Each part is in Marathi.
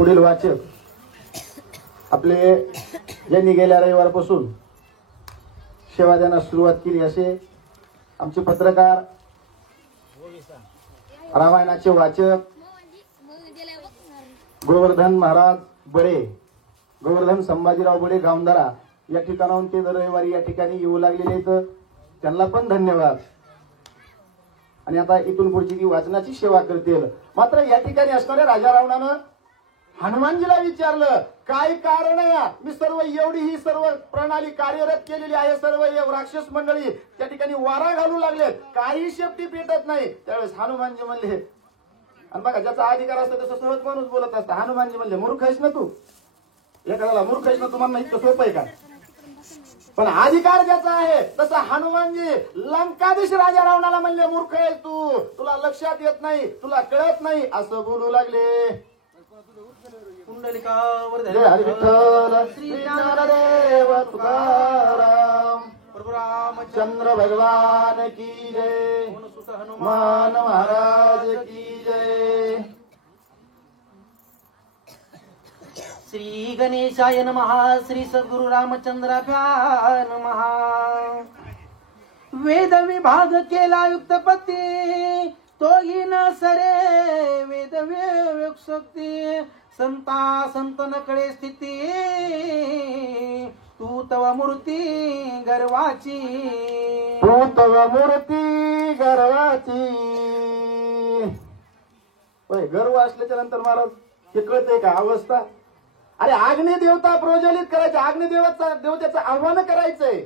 पुढील वाचक आपले ज्यांनी गेल्या रविवारपासून सेवा देण्यास सुरुवात केली असे आमचे पत्रकार, रामायणाचे वाचक गोवर्धन महाराज बडे, गोवर्धन संभाजीराव बडे गावंधारा या ठिकाणाहून ते दर रविवारी या ठिकाणी येऊ लागलेले आहेत. त्यांना पण धन्यवाद. आणि आता इथून पुढची ती वाचनाची सेवा करतील. मात्र या ठिकाणी असणाऱ्या राजा रावणानं हनुमानजीला विचारलं, काय कारण आहे? मी सर्व एवढी ही सर्व प्रणाली कार्यरत केलेली आहे, सर्व राक्षस मंडळी त्या ठिकाणी वारा घालू लागलेत, काही शेपटी पेटत नाही. त्यावेळेस हनुमानजी म्हणले, आणि बघा ज्याचा अधिकार असतो तसं सहज माणूस बोलत असता. हनुमानजी म्हणले, मूर्ख आहेस ना तू? एखाद्याला मूर्ख आहेस ना तुम्हाला इतकं सोपं आहे का? पण अधिकार ज्याचा आहे तसा हनुमानजी लंकाधीश राजा रावणाला म्हणले, मूर्ख आहेस तू, तुला लक्षात येत नाही, तुला कळत नाही, असं बोलू लागले. कुंडलिकावर जय हरी विठ्ठल श्री ज्ञानदेव तुकाराम प्रभु रामचंद्र चंद्र भगवान की जय, सुत हनुमान मान महाराज की जय. श्री गणेशाय नमः. श्री सद्गुरु रामचंद्राभ्या नमः. वेद विभाग केला युक्तपती, तोही न सरे वेद शक्ती. संता संतन कडे स्थिती, तू तव मूर्ती गर्वाची, तू तव मूर्ती गर्वाची. होय, गर्व असल्याच्या नंतर महाराज हे कळतंय का अवस्था? अरे अग्नि देवता प्रज्वलित करायचे, अग्नि देवतेचं आव्हान करायचंय.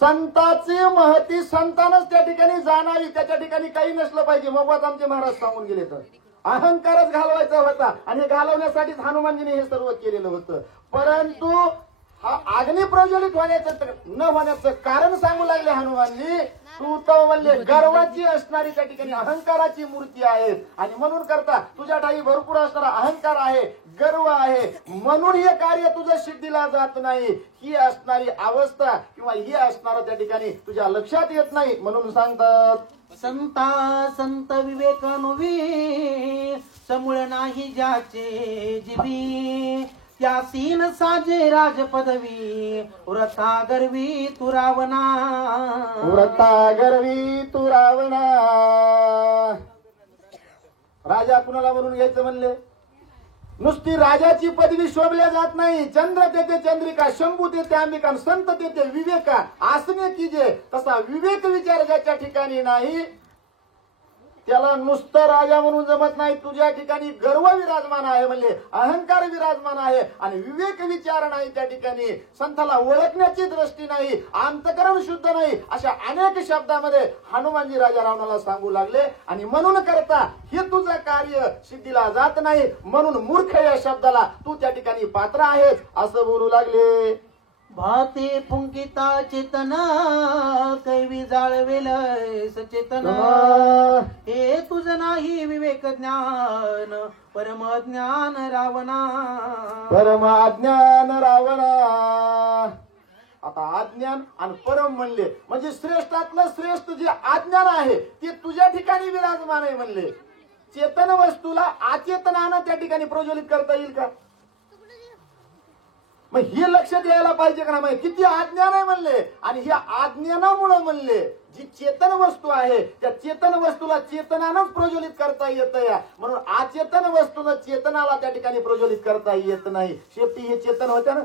संताची महती संतानच त्या ठिकाणी जाणावी, त्याच्या ठिकाणी काही नसलं पाहिजे. मग आमचे महाराज सांगून गेले तर अहंकारच घालवायचा होता, आणि हनुमानजीनेच हनुमानजीने हे सर्व केलेलं होतं. परंतु हा अग्नि प्रज्वलित होण्याचं न होण्याचं कारण सांगू लागले हनुमानजी. तू तर म्हणले गर्वाची असणारी त्या ठिकाणी अहंकाराची मूर्ती आहे, आणि म्हणून करता तुझ्या ठाई भरपूर असणारा अहंकार आहे, गर्व आहे, म्हणून हे कार्य तुझं सिद्धीला जात नाही. ही असणारी अवस्था किंवा ही असणारा त्या ठिकाणी तुझ्या लक्षात येत नाही, म्हणून सांगतात. संता संत विवेकानुवी, समूळ नाही ज्याचे जीवी. त्या सीन साजे राज पदवी, व्रता गर्वी तू रावणा, व्रता गर्वी तू रावणा. राजा कुणाला म्हणून घ्यायचं म्हणले? नुसती राजाची पदवी शोभल्या जात नाही. चंद्र तेथे चंद्रिका, शंभू तेथे अंबिका, संत तेथे विवेका आसने कीजे. तसा विवेक विचार ज्याच्या ठिकाणी नाही त्याला नुसतं राजा म्हणून जमत नाही. तुझ्या ठिकाणी गर्व विराजमान आहे म्हणले, अहंकार विराजमान आहे, आणि विवेक विचार नाही त्या ठिकाणी. संताला ओळखण्याची दृष्टी नाही, अंतकरण शुद्ध नाही, अशा अनेक शब्दामध्ये हनुमानजी राजा रावणाला सांगू लागले. आणि म्हणून करता हे तुझं कार्य सिद्धीला जात नाही, म्हणून मूर्ख या शब्दाला तू त्या ठिकाणी पात्र आहेस, असं बोलू लागले. भाते पुंकिता चेतना, कैवी जाळवेल सचेतन. हे तुझ नाही विवेक ज्ञान, परम ज्ञान रावणा, परम अज्ञान रावणा. आता अज्ञान आणि परम म्हणले म्हणजे श्रेष्ठातलं श्रेष्ठ जे अज्ञान आहे ते तुझ्या ठिकाणी विराजमान आहे म्हणले. चेतन वस्तूला अचेतनानं त्या ठिकाणी प्रज्वलित करता येईल का? मग हे लक्षात यायला पाहिजे का नाही? किती अज्ञान आहे म्हणले, आणि ह्या अज्ञानामुळे म्हणले जी चेतन वस्तू आहे त्या चेतन वस्तूला चेतनानंच प्रज्वलित करता येत या, म्हणून अचेतन वस्तूनं चेतनाला त्या ठिकाणी प्रज्वलित करता येत नाही. शेवटी हे चेतन होत्या ना,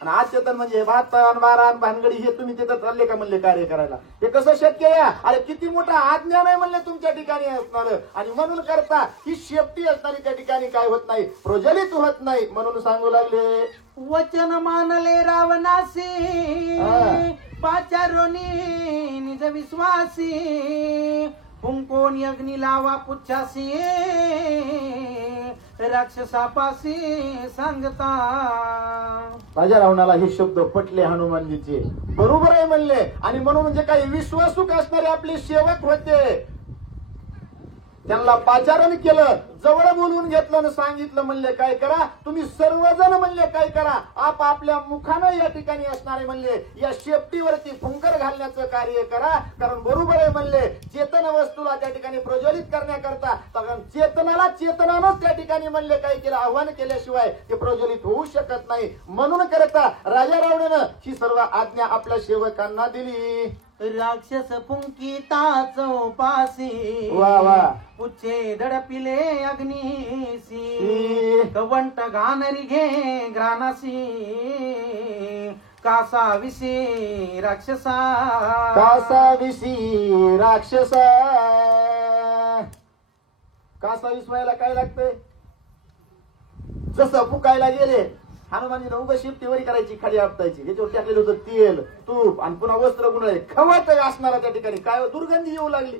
आणि अचेतन म्हणजे भातन वारान भानगडी हे तुम्ही तिथं चालले का म्हणले कार्य करायला? हे कसं शक्य आहे? अरे किती मोठा अज्ञान आहे म्हणले तुमच्या ठिकाणी असणार, आणि म्हणून करता ही शेपटी असणारी त्या ठिकाणी काय होत नाही, प्रज्वलित होत नाही, म्हणून सांगू लागले. वचन मानले रावणासी, पाचारोनी निज विश्वासी. कुंकोणी अग्नी लावा पुच्छासी, राक्षसापासी सांगता. राजा रावणाला हे शब्द पटले हनुमानजीचे, बरोबर आहे म्हणले. आणि म्हणून जे काही विश्वासूक असणारे आपले सेवक होते त्यांना पाचारण केलं, जवळ बोलवून घेतलं आणि सांगितलं, म्हणले काय करा तुम्ही सर्वजण, म्हणले काय करा आपापल्या मुखानं या ठिकाणी असणारे म्हणले या शेपटीवरती फुंकर घालण्याचं कार्य करा. कारण बरोबर आहे म्हणले, चेतन वस्तूला त्या ठिकाणी प्रज्वलित करण्याकरता कारण चेतनाला चेतनानंच त्या ठिकाणी म्हणले काय केलं, आव्हान केल्याशिवाय ते प्रज्वलित होऊ शकत नाही. म्हणून करता राजा रावणानं ही सर्व आज्ञा आपल्या सेवकांना दिली. राक्षस पुंकिता चौपासी वा वा. पुच्छे दडपिले अग्निसी कवंट घानरी घे ग्रानासी कासा विसी राक्षसा कासा विसी राक्षसा. कासा विसवायला काय लागतंय, जसं फुकायला गेले हनुमानजीने उभं शिफ्टीवरी करायची, खाली आपटायची, त्याच्यावर टाकलेलं होतं तेल तूप आणि पुन्हा वस्त्र गुंडाळे खवत असणारा त्या ठिकाणी काय दुर्गंधी येऊ लागली.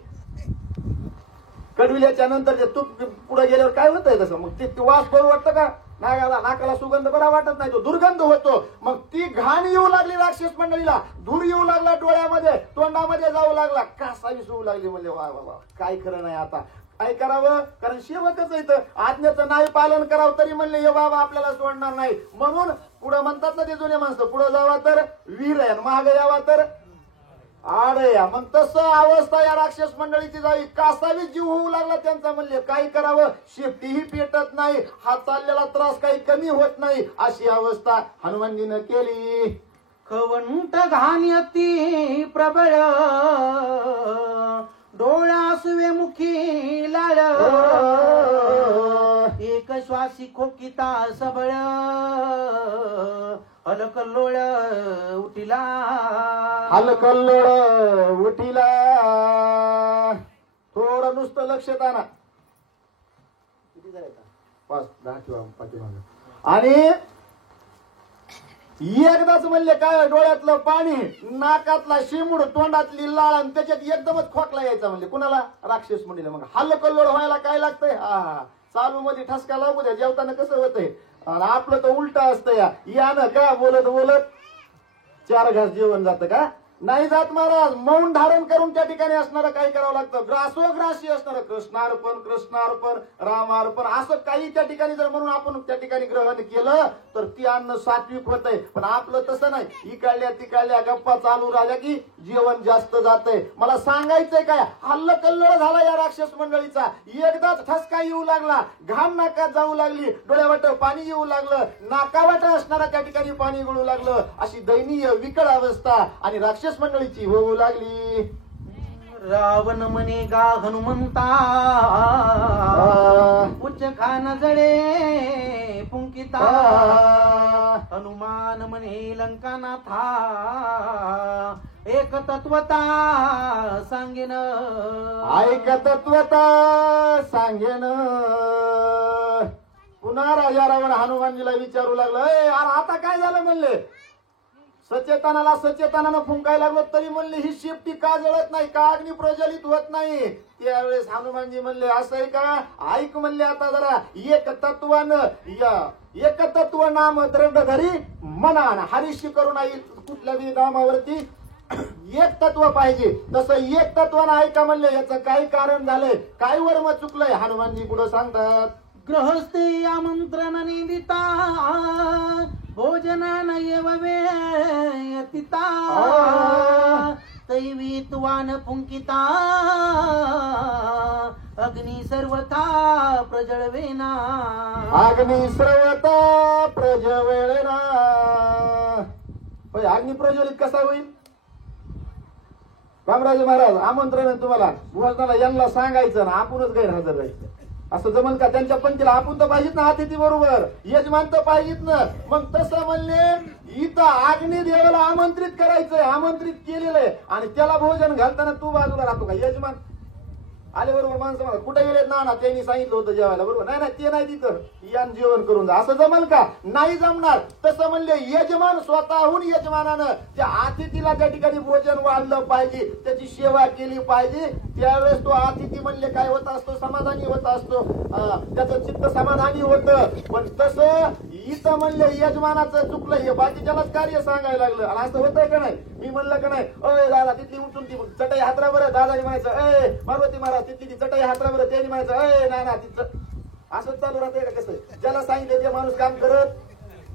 कडविल्याच्या नंतर ते तूप पुढे गेल्यावर काय होतंय तसं, मग ते वास बरं वाटतं का, नाकाला सुगंध बरा वाटत नाही, तो दुर्गंध होतो. मग ती घाण येऊ लागली राक्षस मंडळीला, धूर येऊ लागला डोळ्यामध्ये, तोंडामध्ये जाऊ लागला, कासावीस होऊ लागली. म्हणजे वा वा वा, काय खरं नाही आता काय करावं, कारण शेवटच इथं आज्ञेचं नाही पालन करावं तरी म्हणले हे बाबा आपल्याला सोडणार नाही. म्हणून पुढे म्हणतात ना ते जुने माणसं, पुढे जावा तर वीर आहे, मागे यावा तर आड या. मग तसं अवस्था या राक्षस मंडळीची जावी, कासावी जीव होऊ लागला त्यांचा. म्हणले काय करावं, शेपटीही पेटत नाही, हा चाललेला त्रास काही कमी होत नाही, अशी अवस्था हनुमानजीनं केली. खवंट घाण्यती प्रबळ डोळा सुवे मुखी लाळ एक श्वासी खोकिता सबळ हलकल्लोळ उठिला हलकल्लोळ उठिला. थोडं नुसतं लक्षात आणा, किती झाले आता, 5-10 किंवा पाठीमागे. आणि एकदाच म्हणले काय, डोळ्यातलं पाणी, नाकातला शिमूड, तोंडातली लाळ आणि त्याच्यात एकदमच खोकला यायचा. म्हणले कुणाला, राक्षस म्हणले. मग हल्लकल्लोळ व्हायला काय लागतंय, हा चालू मध्ये ठसका लागू द्या, जेवताना कसं होतंय. आणि आपलं तर उलट असतं, यानं का बोलत बोलत 4 घास जेवण जातं का, नाही जात महाराज. मौन धारण करून त्या ठिकाणी असणारं काही करावं लागतं, ग्रासोग्रासी असणारं कृष्णार्पण कृष्णार्पण रामार्पण असं काही त्या ठिकाणी जर म्हणून आपण त्या ठिकाणी ग्रहण केलं तर ती अन्न सात्विक होतंय. पण आपलं तसं नाही, इकडल्या तिकडल्या गप्पा चालू राहिल्या की जेवण जास्त जातंय. मला सांगायचंय काय, हल्लकल्लोळ झाला या राक्षस मंडळीचा. एकदाच ठसका येऊ लागला, घाम नाकात जाऊ लागली, डोळ्यावाट पाणी येऊ लागलं, नाकावाट असणारा त्या ठिकाणी पाणी गळू लागलं, अशी दयनीय विकट अवस्था आणि राक्षस मंडळीची होऊ लागली. रावण म्हणे गा हनुमंता उच्च खान जळे पुंकिता हनुमान म्हणे लंकानाथा एक तत्वता सांगेन ऐक तत्वता सांगेन. पुन्हा राजा रावण हनुमानजीला विचारू लागला, आता काय झालं म्हणले. सचेतनाला सचेतनानं फुंकायला लागलो तरी म्हणले ही शेपटी का जळत नाही, का अग्नी प्रज्वलित होत नाही. त्यावेळेस हनुमानजी म्हणले असं आहे का, ऐक म्हणले आता जरा, एक तत्व नाम द्रव्यधरी मनान हरिष्य करू नाही, कुठल्याही नामावरती एक तत्व पाहिजे. तसं एक तत्वानं ऐका म्हणले, याचं काय कारण झालंय, काय वर्म चुकलंय. हनुमानजी पुढे सांगतात, गृहस्थी आमंत्रण निदिता भोजनान एव वेयतिता दैवीत्वान पुंकिता अग्नि सर्वथा प्रज्वलेना अग्नि सर्वथा प्रज्वलेना. अग्नि प्रज्वलित कसा होईल. रामराजे महाराज आमंत्रण आहे तुम्हाला भोजनाला, यांना सांगायचं ना आपणच गैरहजर राहायचं, असं जमल का. त्यांच्या पंक्तीला आपण तर पाहिजेत ना, अतिथी बरोबर यजमान तर पाहिजेत ना. मग तसं म्हणले इथं अग्निदेवाला आमंत्रित करायचंय, आमंत्रित केलेलं आहे आणि त्याला भोजन घालताना तू बाजूला राहतो का. यजमान आले बरोबर माणसं म्हणा कुठे गेलेत ना, त्यांनी सांगितलं होतं जेवायला, बरोबर नाही नाही ते नाही, तिथं यान जेवण करून जा, असं जमल का, नाही जमणार. तसं म्हणले यजमान स्वतःहून यजमानानं त्या अतिथीला त्या ठिकाणी भोजन वाढलं पाहिजे, त्याची सेवा केली पाहिजे. त्यावेळेस तो अतिथी म्हणले काय होत असतो, समाधानी होत असतो, त्याचं चित्त समाधानी होतं. पण तसं इथं म्हणले यजमानाचं चुकलं हे बाकीच्यालाच कार्य सांगायला लागलं. आणि असं होतंय का नाही? मी म्हणलं का नाही, अय दादा तिथली उठून ती चटई हातरा बरं, दादानी म्हणायचं अय मारुती महाराज तिथली ती चटई हातरा बरं, त्यांनी म्हणायचं अय ना तिचं. असं चालू राहतंय का? कसं ज्याला सांगितलं ते माणूस काम करत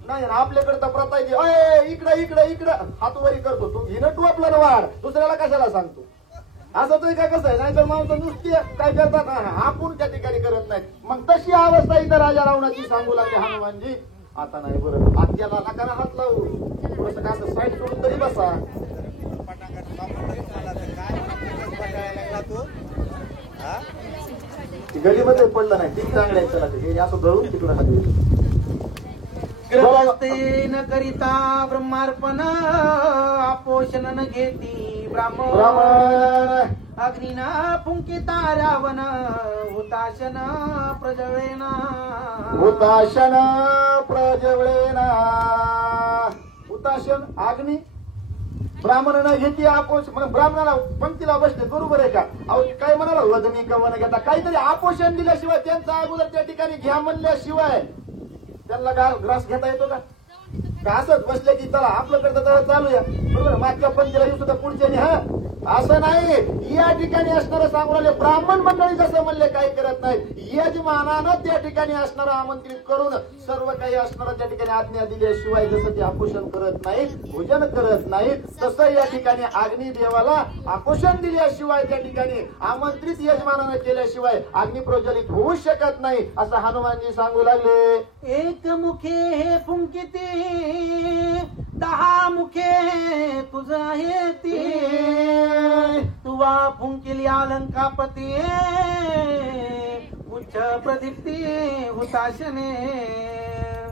नाही. आपल्याकडे तर प्रथा आहे, अय इकडं इकडं इकडं हातवारी करतो. तू हिनं तू आपल्याला वाढ, दुसऱ्याला कशाला सांगतो? असं तर काय कसं आहे? नाहीतर माणसं नुसती काय करतात, आपण त्या ठिकाणी करत नाही. मग तशी अवस्था इथं राजा रावणाची सांगू लागली हनुमानजी. आता नाही बरं, आत्याला नका हात लावू, थोडस काय असं साईड सोडून तरी बसा. गलीमध्ये पडलं नाही, तीन चांगल्या चला ते असं धरून तिकडे हात ग्रहस्थे न करिता ब्रह्मार्पण आपोषण न घेती ब्राह्मण अग्निना फुंकिता रावण हुताशन प्रज्वलेना हुताशन प्रज्वलेना. हुताशन अग्नी ब्राह्मणानं घेतली आपोष. मग ब्राह्मणाला पंक्तीला बसले बरोबर आहे का? अहो काय म्हणाला वदनी कवन घेता, काहीतरी आपोषण दिल्याशिवाय त्यांचा अगोदर त्या ठिकाणी घ्या म्हणल्याशिवाय त्यांना ग्रास घेता येतो का? असंच बसले की चला आपलं करता चालूया बरोबर, मागच्या पंक्तीला येऊ सुद्धा पुढच्या हा असं नाही. या ठिकाणी असणारं सांगू लागले ब्राह्मण मंडळी जसं म्हणले काही करत नाही, यजमानानं त्या ठिकाणी असणारं आमंत्रित करून सर्व काही असणारं त्या ठिकाणी आज्ञा दिल्याशिवाय जसं ते आपोषण करत नाहीत, भोजन करत नाहीत, तसं या ठिकाणी अग्निदेवाला आपोषण दिल्याशिवाय त्या ठिकाणी आमंत्रित यजमानानं केल्याशिवाय अग्नी प्रज्वलित होऊ शकत नाही असं हनुमानजी सांगू लागले. एक मुखे हे फुंकिते दहा मुखे तुझ आहे ती तुवा फुंकिली अलंकापती उच्च प्रदीप्ती हुताशने.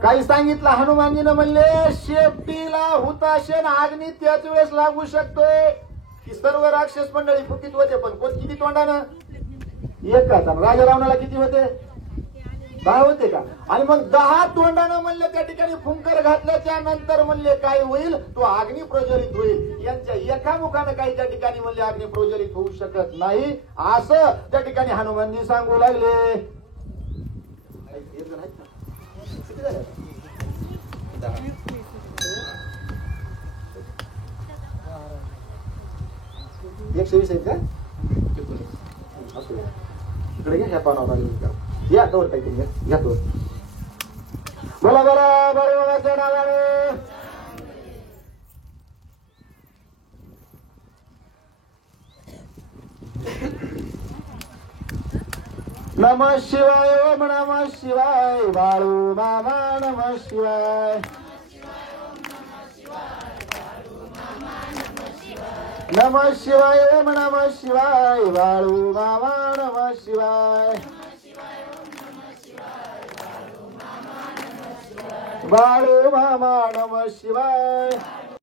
काही सांगितलं हनुमानजीनं म्हणले शेपटीला हुताशन अग्नी त्याच वेळेस लागू शकतोय की सर्व राक्षस मंडळी फुकीत होते, पण कोण किती तोंडानं? एकच. राजा रावणाला किती होते? 10 होते का? आणि मग 10 तोंडानं म्हणले त्या ठिकाणी फुंकर घातल्याच्या नंतर म्हणले काय होईल? तो अग्नी प्रज्वलित होईल. यांच्या एका मुखानं काही त्या ठिकाणी म्हणले अग्नी प्रज्वलित होऊ शकत नाही असं त्या ठिकाणी हनुमानजी सांगू लागले. एकशे 20 आहेत का? इकडे घ्या पानावर या तोवर काहीतरी घ्या तोवर. बोला बोला बरे बाबाच्या नावाने. नमः शिवाय ओम नमः शिवाय बाळू मामा नमः शिवाय. नमः शिवाय ओम नमः शिवाय बाळू मामा नमः शिवाय. बाळू मामा नमः शिवाय.